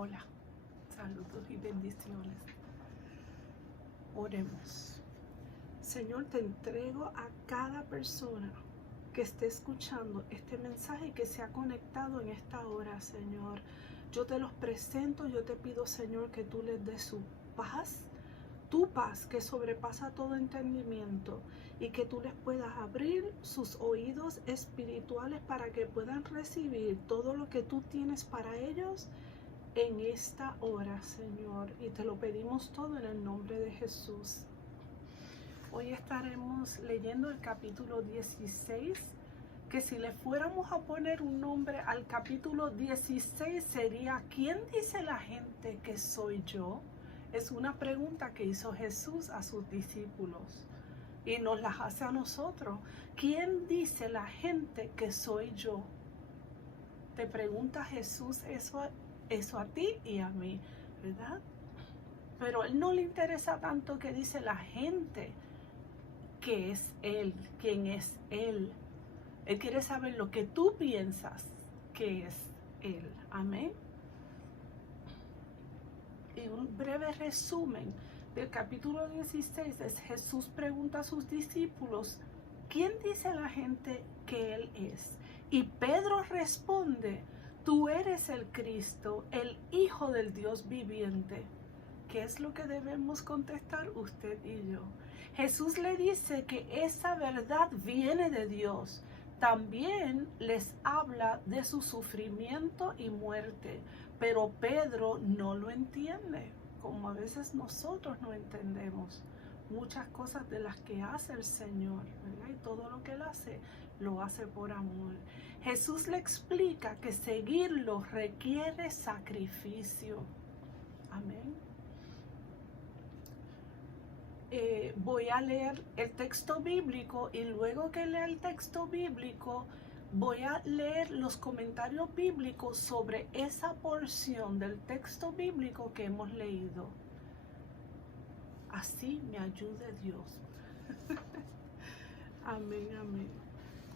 Hola, saludos y bendiciones. Oremos. Señor, te entrego a cada persona que esté escuchando este mensaje y que se ha conectado en esta hora, Señor. Yo te los presento, yo te pido, Señor, que tú les des su paz, tu paz que sobrepasa todo entendimiento, y que tú les puedas abrir sus oídos espirituales para que puedan recibir todo lo que tú tienes para ellos en esta hora, Señor, y te lo pedimos todo en el nombre de Jesús. Hoy estaremos leyendo el capítulo 16, que si le fuéramos a poner un nombre al capítulo 16 sería ¿quién dice la gente que soy yo? Es una pregunta que hizo Jesús a sus discípulos y nos las hace a nosotros. ¿Quién dice la gente que soy yo? Te pregunta Jesús eso a ti y a mí, ¿verdad? Pero a él no le interesa tanto que dice la gente que es él, quién es él. Él quiere saber lo que tú piensas que es él. Amén. Y un breve resumen del capítulo 16 es: Jesús pregunta a sus discípulos, ¿quién dice la gente que él es? Y Pedro responde, tú eres el Cristo, el Hijo del Dios viviente. ¿Qué es lo que debemos contestar usted y yo? Jesús le dice que esa verdad viene de Dios. También les habla de su sufrimiento y muerte, pero Pedro no lo entiende, como a veces nosotros no entendemos muchas cosas de las que hace el Señor, ¿verdad? Y todo lo que Él hace, lo hace por amor. Jesús le explica que seguirlo requiere sacrificio. Amén. Voy a leer el texto bíblico y luego que lea el texto bíblico voy a leer los comentarios bíblicos sobre esa porción del texto bíblico que hemos leído. Así me ayude Dios. Amén, amén.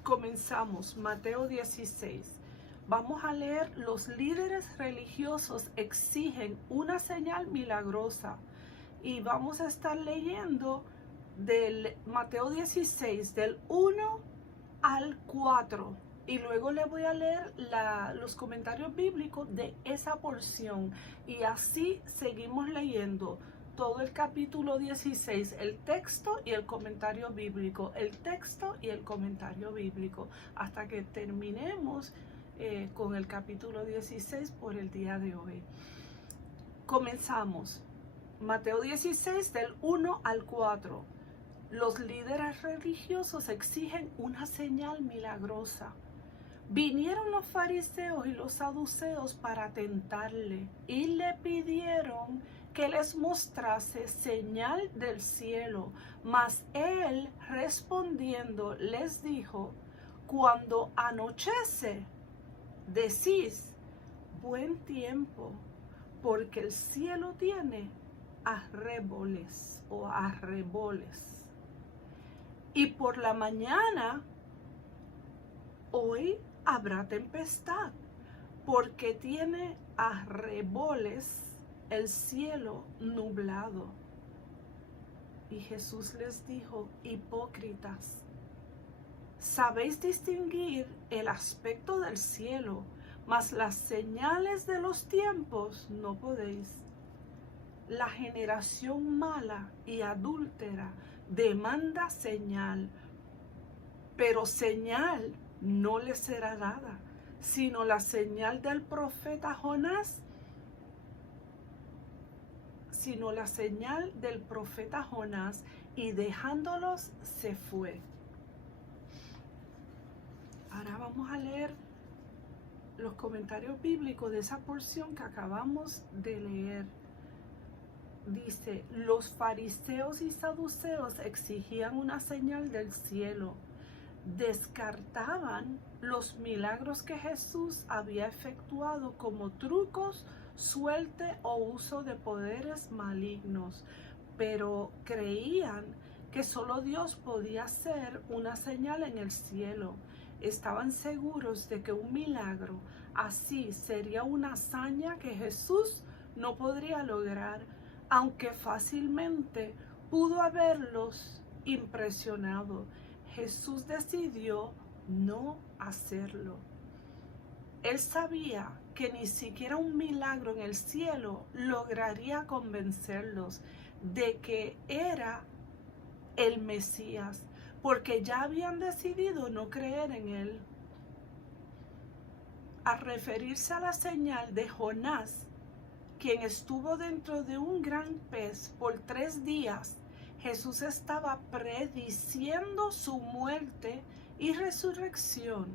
Comenzamos, Mateo 16. Vamos a leer: los líderes religiosos exigen una señal milagrosa. Y vamos a estar leyendo del Mateo 16, del 1 al 4. Y luego le voy a leer los comentarios bíblicos de esa porción. Y así seguimos leyendo todo el capítulo 16, el texto y el comentario bíblico, el texto y el comentario bíblico, hasta que terminemos con el capítulo 16 por el día de hoy. Comenzamos. Mateo 16, del 1 al 4. Los líderes religiosos exigen una señal milagrosa. Vinieron los fariseos y los saduceos para tentarle y le pidieron que les mostrase señal del cielo. Mas él respondiendo les dijo, cuando anochece, decís, buen tiempo, porque el cielo tiene arreboles o arreboles. Y por la mañana, hoy habrá tempestad, porque tiene arreboles el cielo nublado. Y Jesús les dijo, hipócritas, sabéis distinguir el aspecto del cielo, mas las señales de los tiempos no podéis. La generación mala y adúltera demanda señal, pero señal no le será dada, sino la señal del profeta Jonás, y dejándolos se fue. Ahora vamos a leer los comentarios bíblicos de esa porción que acabamos de leer. Dice, los fariseos y saduceos exigían una señal del cielo. Descartaban los milagros que Jesús había efectuado como trucos, suerte o uso de poderes malignos, pero creían que solo Dios podía hacer una señal en el cielo. Estaban seguros de que un milagro Así sería una hazaña que Jesús no podría lograr, aunque fácilmente pudo haberlos impresionado. Jesús decidió no hacerlo. Él sabía que ni siquiera un milagro en el cielo lograría convencerlos de que era el Mesías, porque ya habían decidido no creer en él. Al referirse a la señal de Jonás, quien estuvo dentro de un gran pez por 3 días, Jesús estaba prediciendo su muerte y resurrección.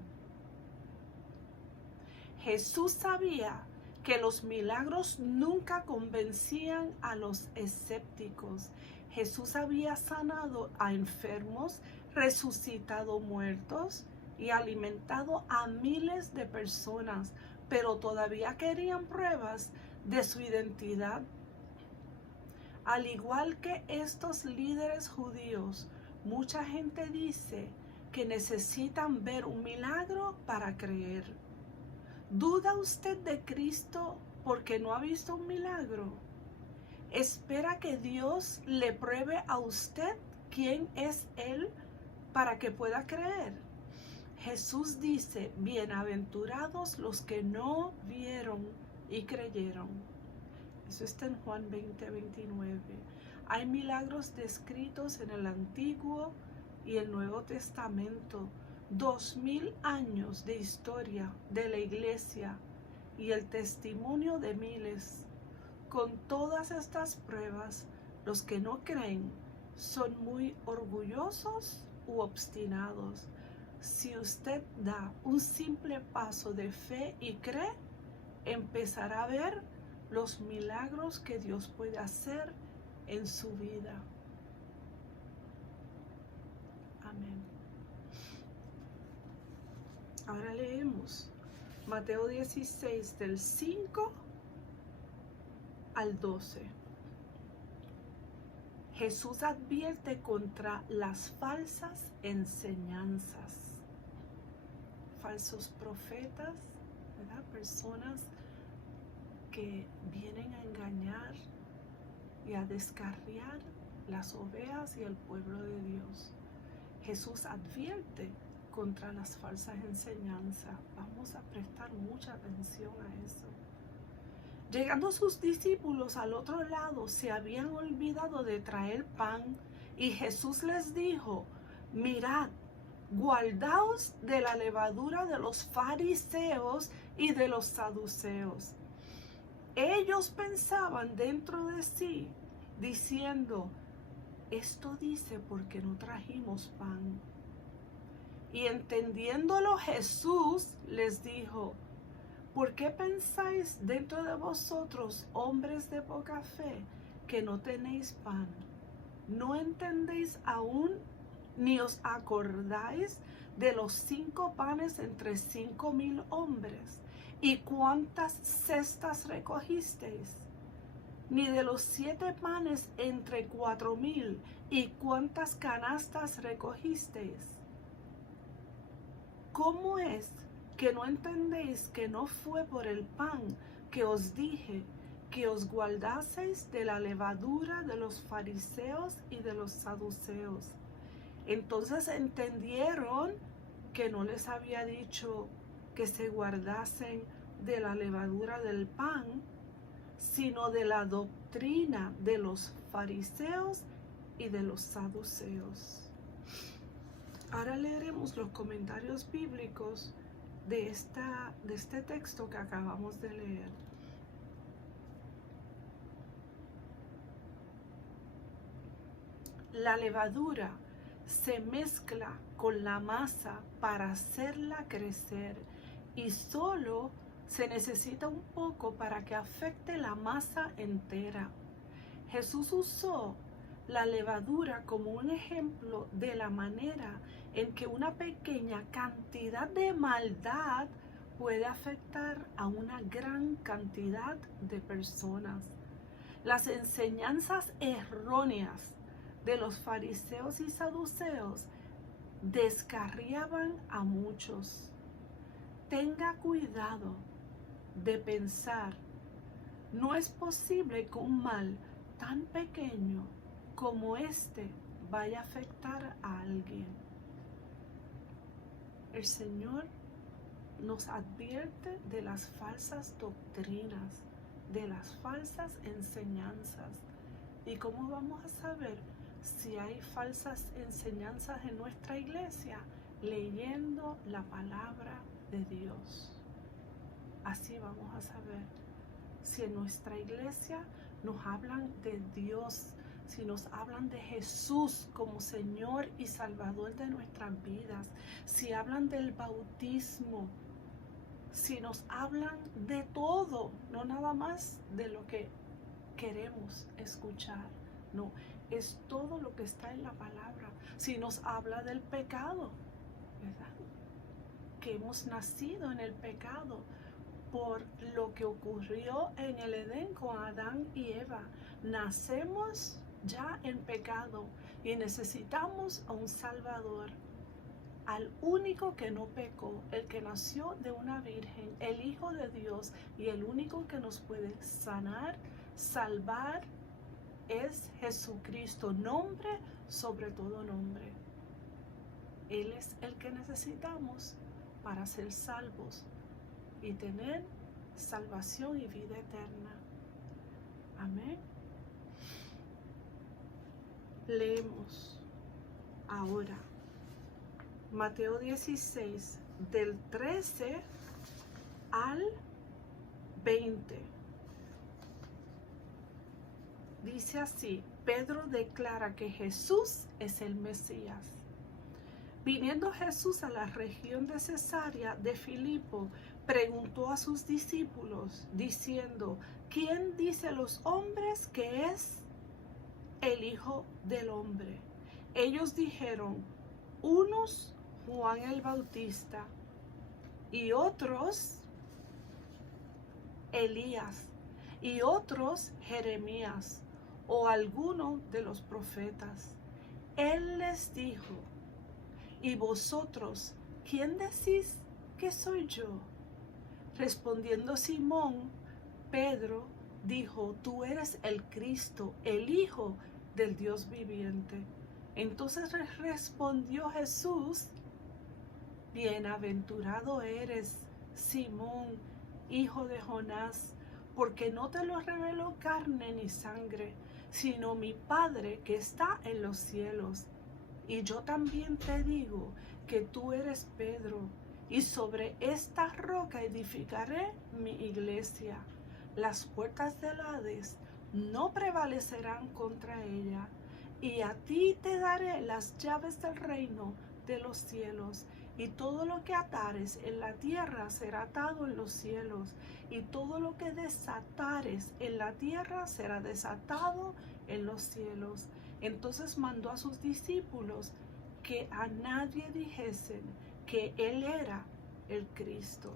Jesús sabía que los milagros nunca convencían a los escépticos. Jesús había sanado a enfermos, resucitado muertos y alimentado a miles de personas, pero todavía querían pruebas de su identidad. Al igual que estos líderes judíos, mucha gente dice que necesitan ver un milagro para creer. ¿Duda usted de Cristo porque no ha visto un milagro? ¿Espera que Dios le pruebe a usted quién es Él para que pueda creer? Jesús dice, bienaventurados los que no vieron y creyeron. Eso está en Juan 20:29. Hay milagros descritos en el Antiguo y el Nuevo Testamento. 2000 años de historia de la iglesia y el testimonio de miles. Con todas estas pruebas, los que no creen son muy orgullosos u obstinados. Si usted da un simple paso de fe y cree, empezará a ver los milagros que Dios puede hacer en su vida. Amén. Ahora leemos Mateo 16 del 5 al 12. Jesús advierte contra las falsas enseñanzas, falsos profetas, ¿verdad? Personas que vienen a engañar y a descarriar las ovejas y el pueblo de Dios. Jesús advierte contra las falsas enseñanzas. Vamos a prestar mucha atención a eso. Llegando sus discípulos al otro lado, se habían olvidado de traer pan, y Jesús les dijo, mirad, guardaos de la levadura de los fariseos y de los saduceos. Ellos pensaban dentro de sí, diciendo, esto dice porque no trajimos pan. Y entendiéndolo Jesús les dijo, ¿por qué pensáis dentro de vosotros, hombres de poca fe, que no tenéis pan? ¿No entendéis aún, ni os acordáis de los 5 panes entre 5,000 hombres? ¿Y cuántas cestas recogisteis? Ni de los 7 panes entre 4,000, ¿y cuántas canastas recogisteis? ¿Cómo es que no entendéis que no fue por el pan que os dije que os guardaseis de la levadura de los fariseos y de los saduceos? Entonces entendieron que no les había dicho que se guardasen de la levadura del pan, sino de la doctrina de los fariseos y de los saduceos. Ahora leeremos los comentarios bíblicos de este texto que acabamos de leer. La levadura se mezcla con la masa para hacerla crecer, y solo se necesita un poco para que afecte la masa entera. Jesús usó la levadura como un ejemplo de la manera en que una pequeña cantidad de maldad puede afectar a una gran cantidad de personas. Las enseñanzas erróneas de los fariseos y saduceos descarriaban a muchos. Tenga cuidado de pensar, no es posible que un mal tan pequeño como este vaya a afectar a alguien. El Señor nos advierte de las falsas doctrinas, de las falsas enseñanzas. ¿Y cómo vamos a saber si hay falsas enseñanzas en nuestra iglesia? Leyendo la palabra de Dios. Así vamos a saber si en nuestra iglesia nos hablan de Dios, si nos hablan de Jesús como Señor y Salvador de nuestras vidas, si hablan del bautismo, si nos hablan de todo, no nada más de lo que queremos escuchar, no, es todo lo que está en la palabra. Si nos habla del pecado, ¿verdad? Que hemos nacido en el pecado por lo que ocurrió en el Edén con Adán y Eva. Nacemos ya en pecado y necesitamos a un Salvador, al único que no pecó, el que nació de una virgen, el Hijo de Dios, y el único que nos puede sanar, salvar, es Jesucristo, nombre sobre todo nombre. Él es el que necesitamos para ser salvos y tener salvación y vida eterna. Amén. Leemos ahora Mateo 16, del 13 al 20. Dice así: Pedro declara que Jesús es el Mesías. Viniendo Jesús a la región de Cesarea de Filipo, preguntó a sus discípulos, diciendo: ¿Quién dice los hombres que es el Hijo del Hombre? Ellos dijeron: unos Juan el Bautista, y otros Elías, y otros Jeremías, o alguno de los profetas. Él les dijo: ¿y vosotros quién decís que soy yo? Respondiendo Simón Pedro dijo: tú eres el Cristo, el Hijo del Dios viviente. Entonces respondió Jesús: bienaventurado eres, Simón, hijo de Jonás, porque no te lo reveló carne ni sangre, sino mi Padre que está en los cielos. Y yo también te digo que tú eres Pedro, y sobre esta roca edificaré mi iglesia. Las puertas del Hades no prevalecerán contra ella. Y a ti te daré las llaves del reino de los cielos. Y todo lo que atares en la tierra será atado en los cielos. Y todo lo que desatares en la tierra será desatado en los cielos. Entonces mandó a sus discípulos que a nadie dijesen que él era el Cristo.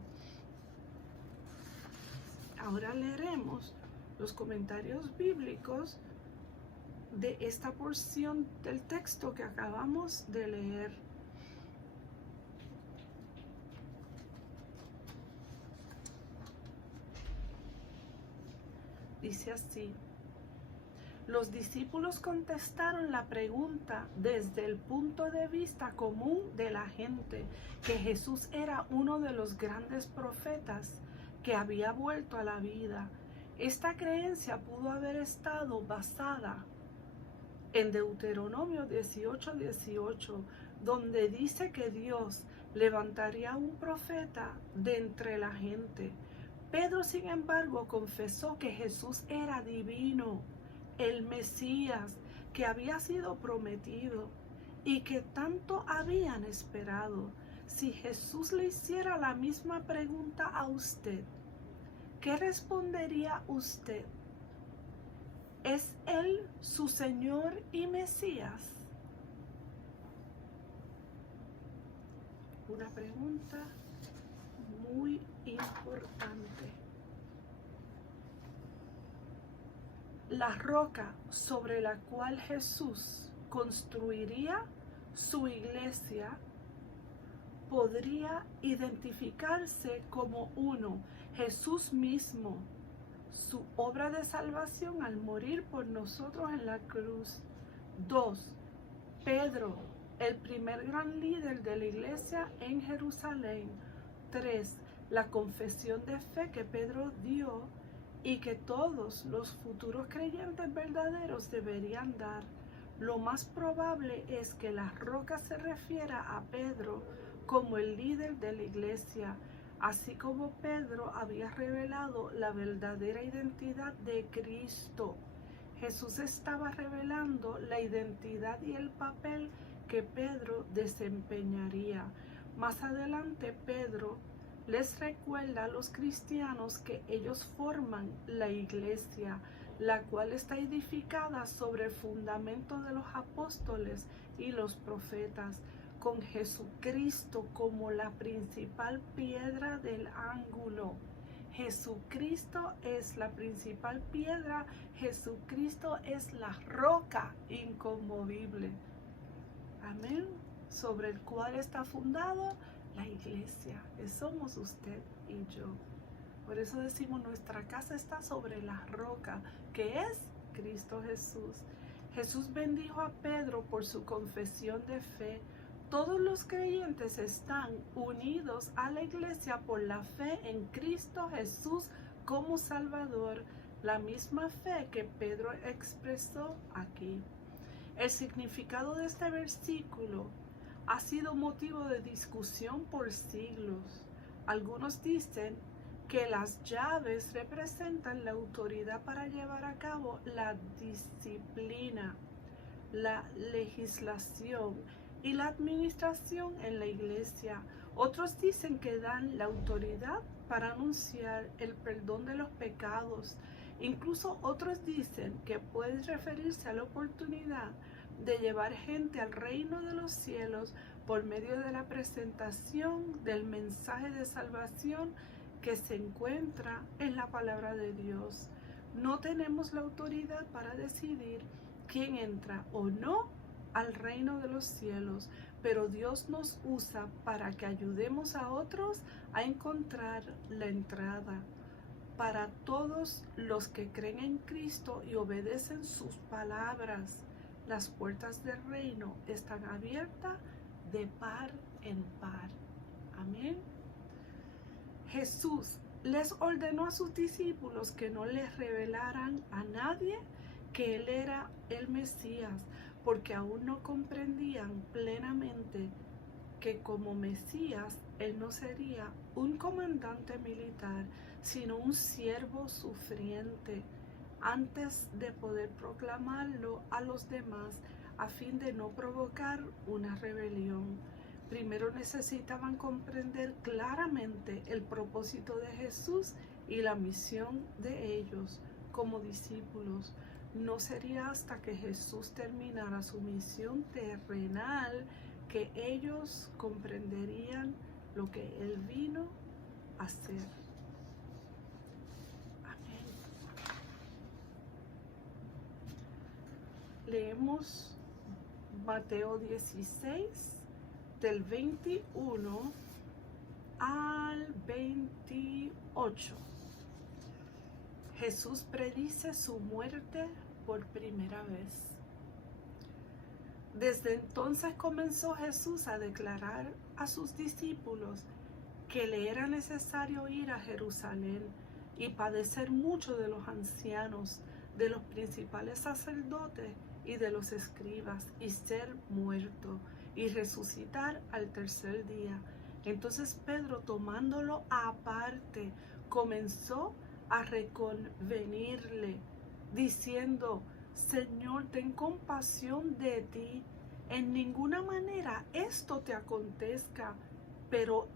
Ahora leeremos los comentarios bíblicos de esta porción del texto que acabamos de leer. Dice así: los discípulos contestaron la pregunta desde el punto de vista común de la gente, que Jesús era uno de los grandes profetas que había vuelto a la vida. Esta creencia pudo haber estado basada en Deuteronomio 18:18, donde dice que Dios levantaría un profeta de entre la gente. Pedro, sin embargo, confesó que Jesús era divino, el Mesías que había sido prometido y que tanto habían esperado. Si Jesús le hiciera la misma pregunta a usted, ¿qué respondería usted? ¿Es Él su Señor y Mesías? Una pregunta muy importante. La roca sobre la cual Jesús construiría su iglesia podría identificarse como uno Jesús mismo, su obra de salvación al morir por nosotros en la cruz. 2. Pedro, el primer gran líder de la iglesia en Jerusalén. 3. La confesión de fe que Pedro dio y que todos los futuros creyentes verdaderos deberían dar. Lo más probable es que la roca se refiera a Pedro como el líder de la iglesia, así como Pedro había revelado la verdadera identidad de Cristo. Jesús estaba revelando la identidad y el papel que Pedro desempeñaría. Más adelante, Pedro les recuerda a los cristianos que ellos forman la iglesia, la cual está edificada sobre el fundamento de los apóstoles y los profetas, con Jesucristo como la principal piedra del ángulo. Jesucristo es la principal piedra, Jesucristo es la roca inconmovible. Amén. Sobre el cual está fundado la iglesia, que somos usted y yo. Por eso decimos, nuestra casa está sobre la roca, que es Cristo Jesús. Jesús bendijo a Pedro por su confesión de fe. Todos los creyentes están unidos a la iglesia por la fe en Cristo Jesús como Salvador, la misma fe que Pedro expresó aquí. El significado de este versículo ha sido motivo de discusión por siglos. Algunos dicen que las llaves representan la autoridad para llevar a cabo la disciplina, la legislación y la administración en la iglesia. Otros dicen que dan la autoridad para anunciar el perdón de los pecados. Incluso otros dicen que puede referirse a la oportunidad de llevar gente al reino de los cielos por medio de la presentación del mensaje de salvación que se encuentra en la palabra de Dios. No tenemos la autoridad para decidir quién entra o no al reino de los cielos, pero Dios nos usa para que ayudemos a otros a encontrar la entrada. Para todos los que creen en Cristo y obedecen sus palabras, las puertas del reino están abiertas de par en par. Amén. Jesús les ordenó a sus discípulos que no les revelaran a nadie que Él era el Mesías, porque aún no comprendían plenamente que como Mesías Él no sería un comandante militar, sino un siervo sufriente, antes de poder proclamarlo a los demás a fin de no provocar una rebelión. Primero necesitaban comprender claramente el propósito de Jesús y la misión de ellos como discípulos. No sería hasta que Jesús terminara su misión terrenal que ellos comprenderían lo que Él vino a hacer. Amén. Leemos Mateo 16, del 21 al 28. Jesús predice su muerte por primera vez. Desde entonces comenzó Jesús a declarar a sus discípulos que le era necesario ir a Jerusalén y padecer mucho de los ancianos, de los principales sacerdotes y de los escribas, y ser muerto y resucitar al tercer día. Entonces Pedro, tomándolo aparte, comenzó a reconvenirle, diciendo: Señor, ten compasión de ti, en ninguna manera esto te acontezca. Pero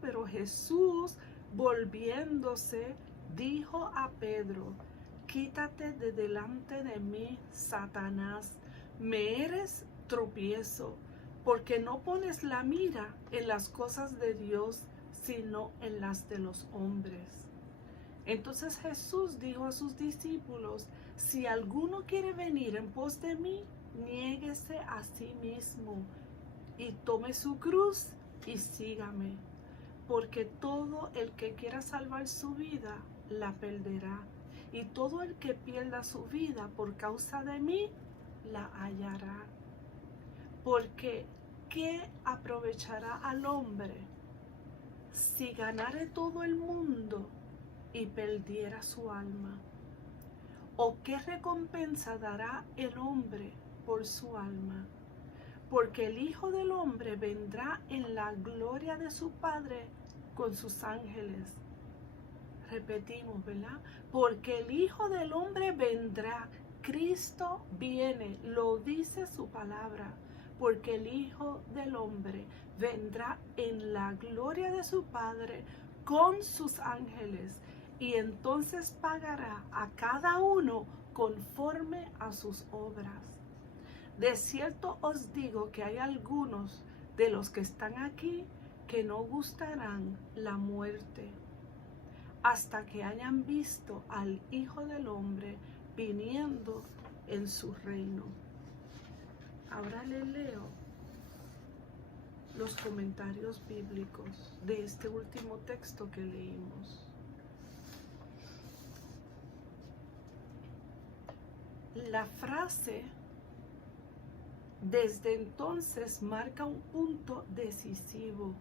pero Jesús, volviéndose, dijo a Pedro: quítate de delante de mí, Satanás, me eres tropiezo, porque no pones la mira en las cosas de Dios, sino en las de los hombres. Entonces Jesús dijo a sus discípulos: si alguno quiere venir en pos de mí, niéguese a sí mismo y tome su cruz y sígame. porque todo el que quiera salvar su vida, la perderá. Y todo el que pierda su vida por causa de mí, la hallará. Porque, ¿qué aprovechará al hombre si ganare todo el mundo y perdiera su alma? ¿O qué recompensa dará el hombre por su alma? Porque el Hijo del Hombre vendrá en la gloria de su Padre con sus ángeles. Repetimos, ¿verdad? Porque el Hijo del Hombre vendrá. Cristo viene, lo dice su palabra. Porque el Hijo del Hombre vendrá en la gloria de su Padre con sus ángeles. Y entonces pagará a cada uno conforme a sus obras. De cierto os digo que hay algunos de los que están aquí que no gustarán la muerte hasta que hayan visto al Hijo del Hombre viniendo en su reino. Ahora le leo los comentarios bíblicos de este último texto que leímos. La frase desde entonces marca un punto decisivo.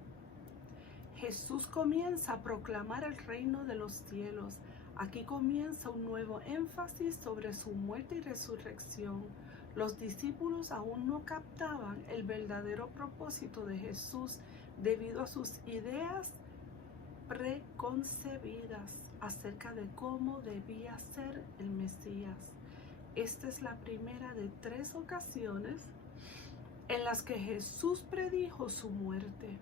Jesús comienza a proclamar el reino de los cielos. Aquí comienza un nuevo énfasis sobre su muerte y resurrección. Los discípulos aún no captaban el verdadero propósito de Jesús debido a sus ideas preconcebidas acerca de cómo debía ser el Mesías. Esta es la primera de 3 ocasiones en las que Jesús predijo su muerte.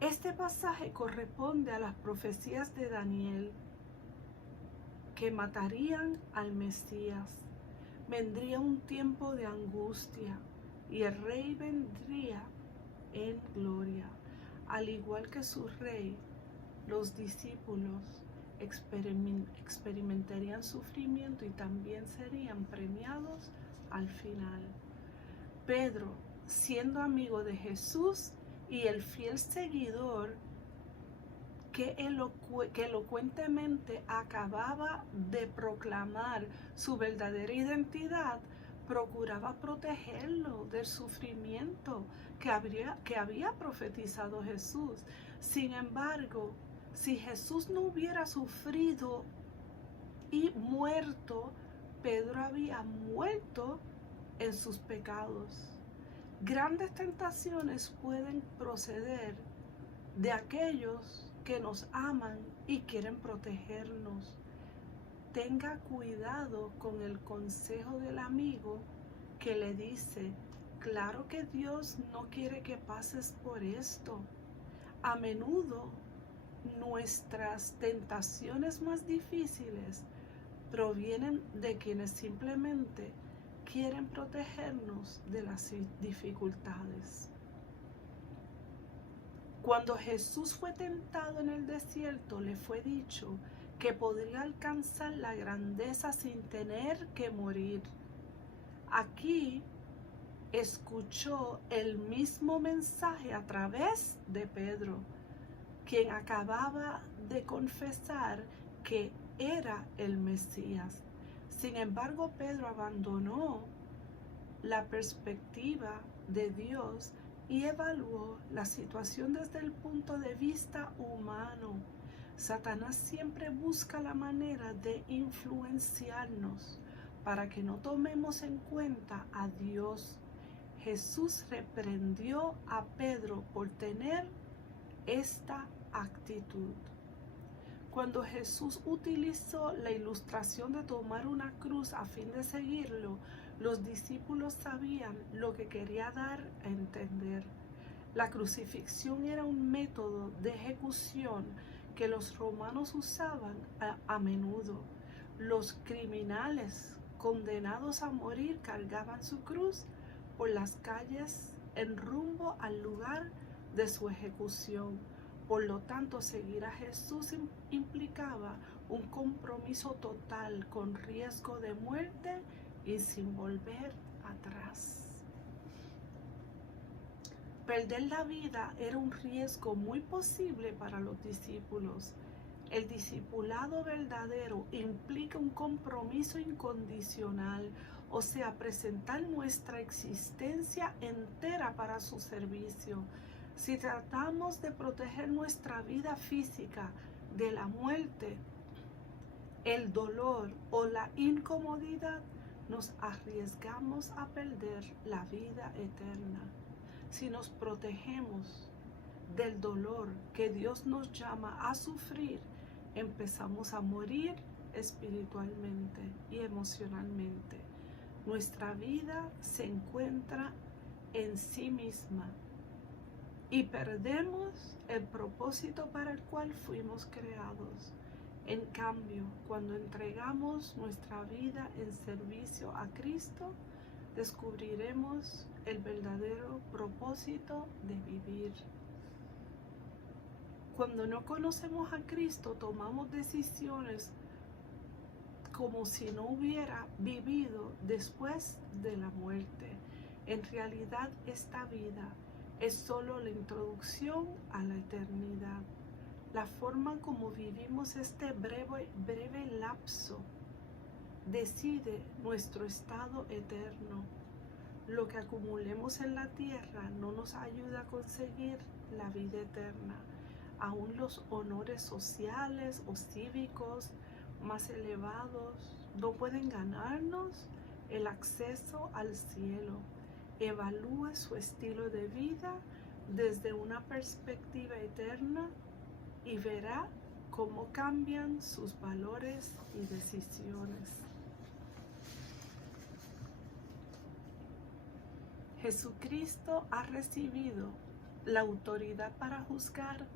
Este pasaje corresponde a las profecías de Daniel, que matarían al Mesías. Vendría un tiempo de angustia y el rey vendría en gloria. Al igual que su rey, los discípulos experimentarían sufrimiento y también serían premiados al final. Pedro, siendo amigo de Jesús y el fiel seguidor que elocuentemente acababa de proclamar su verdadera identidad, procuraba protegerlo del sufrimiento que había profetizado Jesús. Sin embargo, si Jesús no hubiera sufrido y muerto, Pedro había muerto en sus pecados. Grandes tentaciones pueden proceder de aquellos que nos aman y quieren protegernos. Tenga cuidado con el consejo del amigo que le dice: claro que Dios no quiere que pases por esto. A menudo nuestras tentaciones más difíciles provienen de quienes simplemente quieren protegernos de las dificultades. Cuando Jesús fue tentado en el desierto, le fue dicho que podría alcanzar la grandeza sin tener que morir. Aquí escuchó el mismo mensaje a través de Pedro, quien acababa de confesar que era el Mesías. Sin embargo, Pedro abandonó la perspectiva de Dios y evaluó la situación desde el punto de vista humano. Satanás siempre busca la manera de influenciarnos para que no tomemos en cuenta a Dios. Jesús reprendió a Pedro por tener esta actitud. Cuando Jesús utilizó la ilustración de tomar una cruz a fin de seguirlo, los discípulos sabían lo que quería dar a entender. La crucifixión era un método de ejecución que los romanos usaban a menudo. Los criminales condenados a morir cargaban su cruz por las calles en rumbo al lugar de su ejecución. Por lo tanto, seguir a Jesús implicaba un compromiso total con riesgo de muerte y sin volver atrás. Perder la vida era un riesgo muy posible para los discípulos. El discipulado verdadero implica un compromiso incondicional, o sea, presentar nuestra existencia entera para su servicio. Si tratamos de proteger nuestra vida física de la muerte, el dolor o la incomodidad, nos arriesgamos a perder la vida eterna. Si nos protegemos del dolor que Dios nos llama a sufrir, empezamos a morir espiritualmente y emocionalmente. Nuestra vida se encuentra en sí misma y perdemos el propósito para el cual fuimos creados. En cambio, cuando entregamos nuestra vida en servicio a Cristo, descubriremos el verdadero propósito de vivir. Cuando no conocemos a Cristo, tomamos decisiones como si no hubiera vivido después de la muerte. En realidad, esta vida es solo la introducción a la eternidad. La forma como vivimos este breve lapso decide nuestro estado eterno. Lo que acumulemos en la tierra no nos ayuda a conseguir la vida eterna. Aún los honores sociales o cívicos más elevados no pueden ganarnos el acceso al cielo. Evalúe su estilo de vida desde una perspectiva eterna y verá cómo cambian sus valores y decisiones. Jesucristo ha recibido la autoridad para juzgar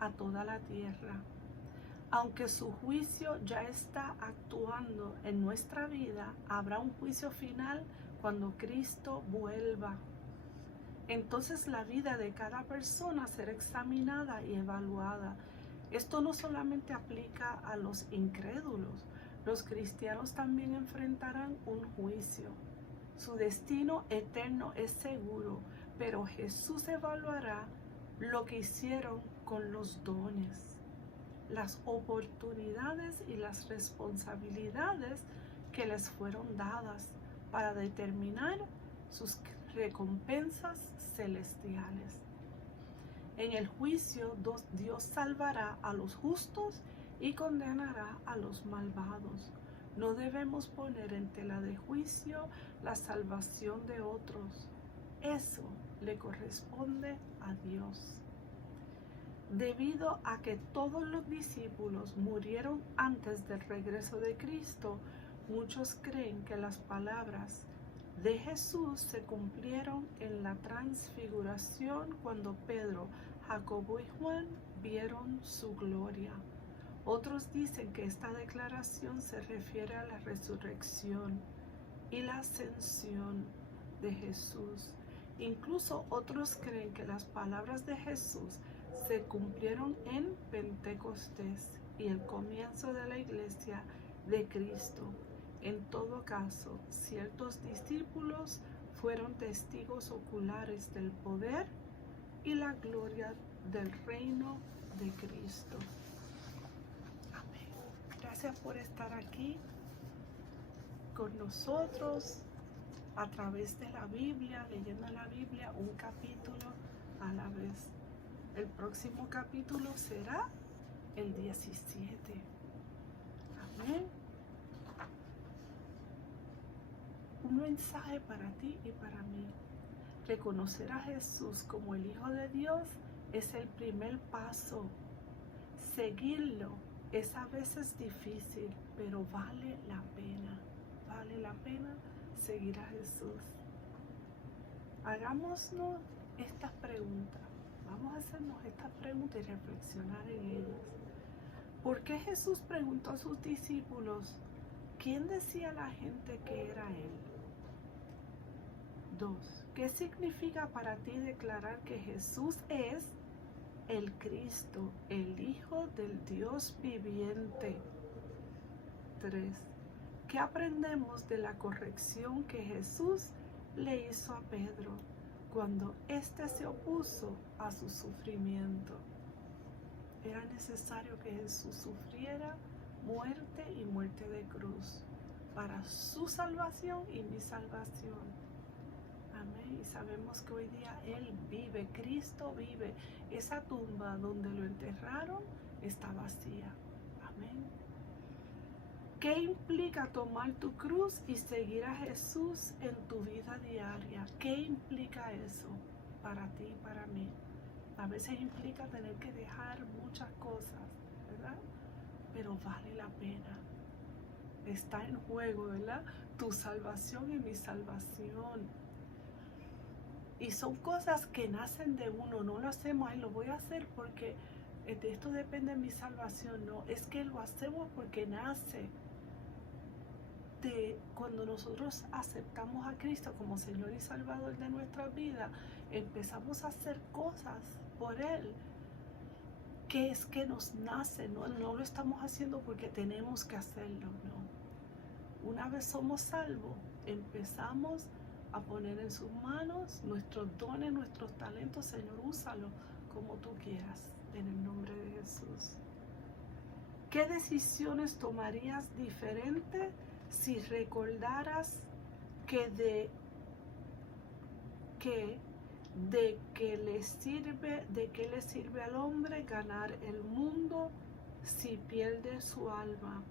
a toda la tierra. Aunque su juicio ya está actuando en nuestra vida, habrá un juicio final cuando Cristo vuelva. Entonces la vida de cada persona será examinada y evaluada. Esto no solamente aplica a los incrédulos, los cristianos también enfrentarán un juicio. Su destino eterno es seguro, pero Jesús evaluará lo que hicieron con los dones, las oportunidades y las responsabilidades que les fueron dadas para determinar sus recompensas celestiales. En el juicio, Dios salvará a los justos y condenará a los malvados. No debemos poner en tela de juicio la salvación de otros. Eso le corresponde a Dios. Debido a que todos los discípulos murieron antes del regreso de Cristo, muchos creen que las palabras de Jesús se cumplieron en la transfiguración cuando Pedro, Jacobo y Juan vieron su gloria. Otros dicen que esta declaración se refiere a la resurrección y la ascensión de Jesús. Incluso otros creen que las palabras de Jesús se cumplieron en Pentecostés y el comienzo de la iglesia de Cristo. En todo caso, ciertos discípulos fueron testigos oculares del poder y la gloria del reino de Cristo. Amén. Gracias por estar aquí con nosotros a través de la Biblia, leyendo la Biblia un capítulo a la vez. El próximo capítulo será el 17. Amén. Un mensaje para ti y para mí. Reconocer a Jesús como el Hijo de Dios es el primer paso. Seguirlo es a veces difícil, pero vale la pena. Vale la pena seguir a Jesús. Hagámonos estas preguntas. Vamos a hacernos estas preguntas y reflexionar en ellas. ¿Por qué Jesús preguntó a sus discípulos quién decía la gente que era Él? 2. ¿Qué significa para ti declarar que Jesús es el Cristo, el Hijo del Dios viviente? 3. ¿Qué aprendemos de la corrección que Jesús le hizo a Pedro cuando éste se opuso a su sufrimiento. Era necesario que Jesús sufriera muerte y muerte de cruz para su salvación y mi salvación. Amén. Y sabemos que hoy día Él vive, Cristo vive. Esa tumba donde lo enterraron está vacía. Amén. ¿Qué implica tomar tu cruz y seguir a Jesús en tu vida diaria? ¿Qué implica eso para ti y para mí? A veces implica tener que dejar muchas cosas, ¿verdad? Pero vale la pena. Está en juego, ¿verdad? Tu salvación y mi salvación. Y son cosas que nacen de uno. No lo hacemos, ay, lo voy a hacer porque de esto depende mi salvación. No, es que lo hacemos porque nace de cuando nosotros aceptamos a Cristo como Señor y Salvador de nuestra vida. Empezamos a hacer cosas por Él, que es que nos nace, no lo estamos haciendo porque tenemos que hacerlo, no. Una vez somos salvos, empezamos a poner en sus manos nuestros dones, nuestros talentos. Señor, úsalo como tú quieras, en el nombre de Jesús. ¿Qué decisiones tomarías diferente si recordaras que de qué le sirve al hombre ganar el mundo si pierde su alma?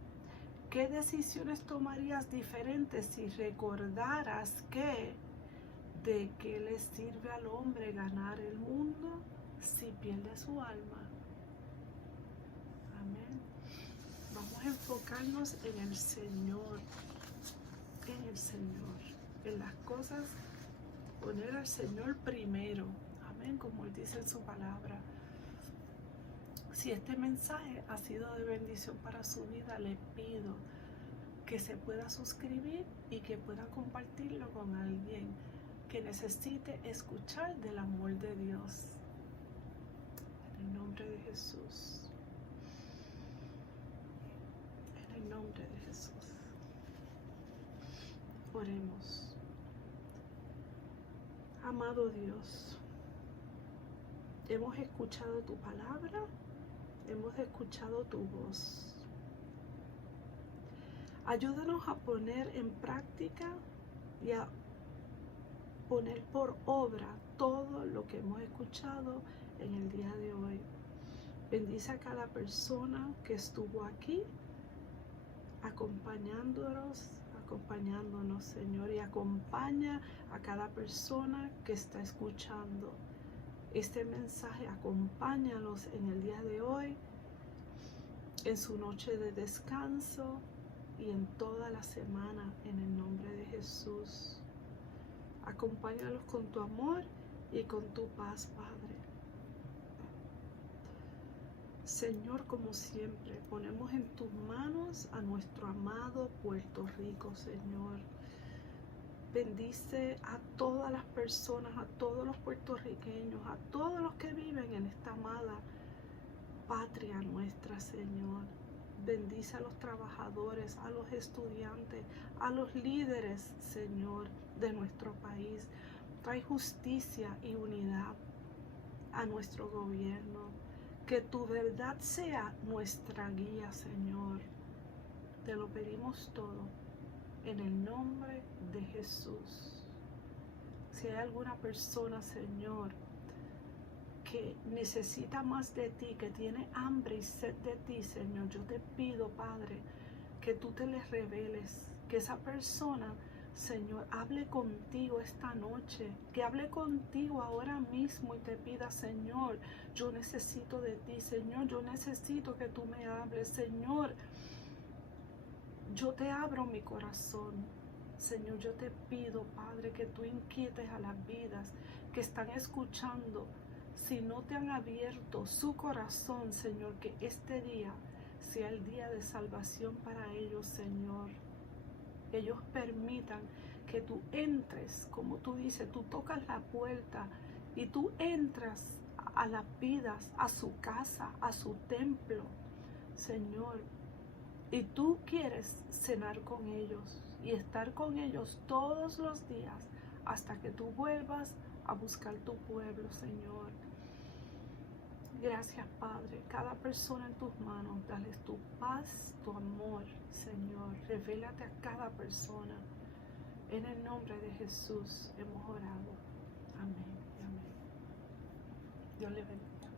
¿Qué decisiones tomarías diferentes si recordaras que de qué le sirve al hombre ganar el mundo si pierde su alma? Amén. Vamos a enfocarnos en el Señor, en las cosas. Poner al Señor primero. Amén, como Él dice en su palabra. Si este mensaje ha sido de bendición para su vida, le pido que se pueda suscribir y que pueda compartirlo con alguien que necesite escuchar del amor de Dios. En el nombre de Jesús. En el nombre de Jesús. Oremos. Amado Dios, hemos escuchado tu palabra, hemos escuchado tu voz. Ayúdanos a poner en práctica y a poner por obra todo lo que hemos escuchado en el día de hoy. Bendice a cada persona que estuvo aquí, acompañándonos, Señor, y acompaña a cada persona que está escuchando este mensaje. Acompáñalos en el día de hoy, en su noche de descanso y en toda la semana, en el nombre de Jesús. Acompáñalos con tu amor y con tu paz, Padre. Señor, como siempre, ponemos en tus manos a nuestro amado Puerto Rico, Señor. Bendice a todas las personas, a todos los puertorriqueños, a todos los que viven en esta amada patria nuestra, Señor. Bendice a los trabajadores, a los estudiantes, a los líderes, Señor, de nuestro país. Trae justicia y unidad a nuestro gobierno. Que tu verdad sea nuestra guía, Señor. Te lo pedimos todo en el nombre de Jesús. Si hay alguna persona, Señor, que necesita más de ti, que tiene hambre y sed de ti, Señor, yo te pido, Padre, que tú te les reveles, que esa persona, Señor, hable contigo esta noche, que hable contigo ahora mismo y te pida, Señor, yo necesito de ti, Señor, yo necesito que tú me hables, Señor, yo te abro mi corazón, Señor, yo te pido, Padre, que tú inquietes a las vidas que están escuchando. Si no te han abierto su corazón, Señor, que este día sea el día de salvación para ellos, Señor. Ellos permitan que tú entres, como tú dices, tú tocas la puerta y tú entras a las vidas, a su casa, a su templo, Señor. Y tú quieres cenar con ellos y estar con ellos todos los días hasta que tú vuelvas a buscar tu pueblo, Señor. Gracias, Padre. Cada persona en tus manos, dale tu paz, tu amor, Señor. Revélate a cada persona. En el nombre de Jesús hemos orado. Amén y amén. Dios le bendiga.